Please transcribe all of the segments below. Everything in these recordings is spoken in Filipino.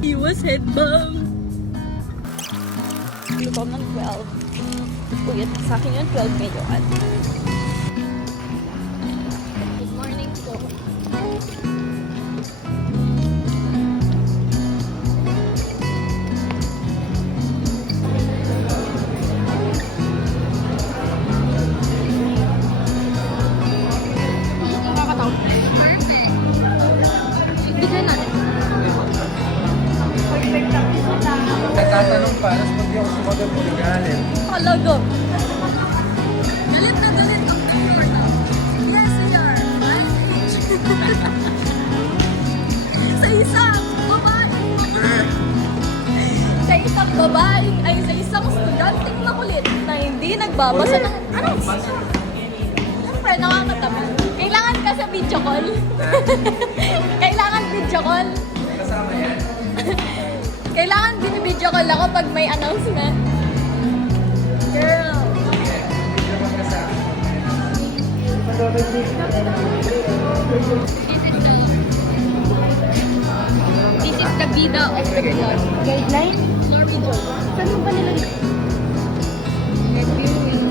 He was headbang. Lugaw ng 12. Uy, sa akin yun 12 medyo at. Good morning po. Nagtatanong pa, tapos pag di ako sumagot mo, galit. Talaga. Galit na galit ang camera na. Yes, we are. Sa isang babae, ay sa isang estudyanteng makulit na hindi nagbabasa ng announcement. Siyempre, nakakatabi. Kailangan ka sa video call. Kailangan video call. Kasama yan. Kailangan binibidyo call ako pag may announcement. Girl. This is the bida of the vlog. Guideline? Glory Joy. Saan mo ba nila? Reviewing.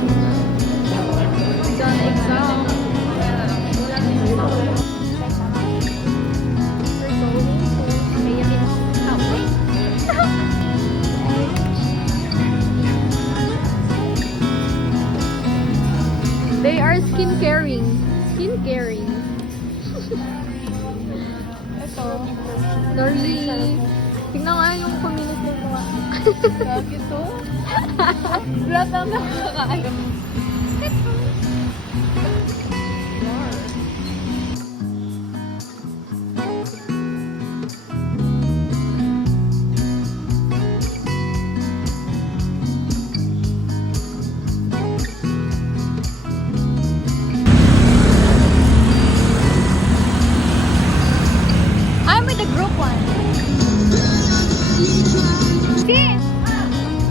Done exam. They are skin-caring. Skin-caring. Ito. Darling. Tingnan nga yung community ko. Grabe ito. Lahat ang nakakaalam. I'm with the group one. See?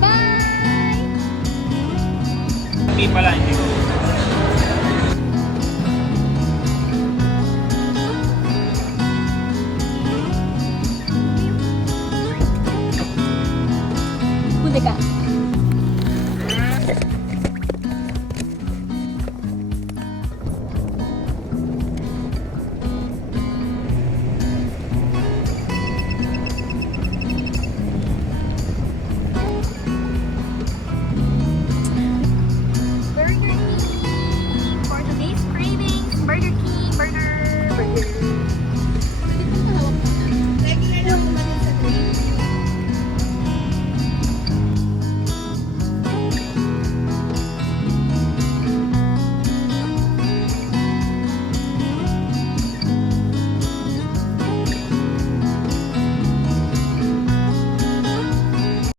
Bye! Hindi pala, hindi ko.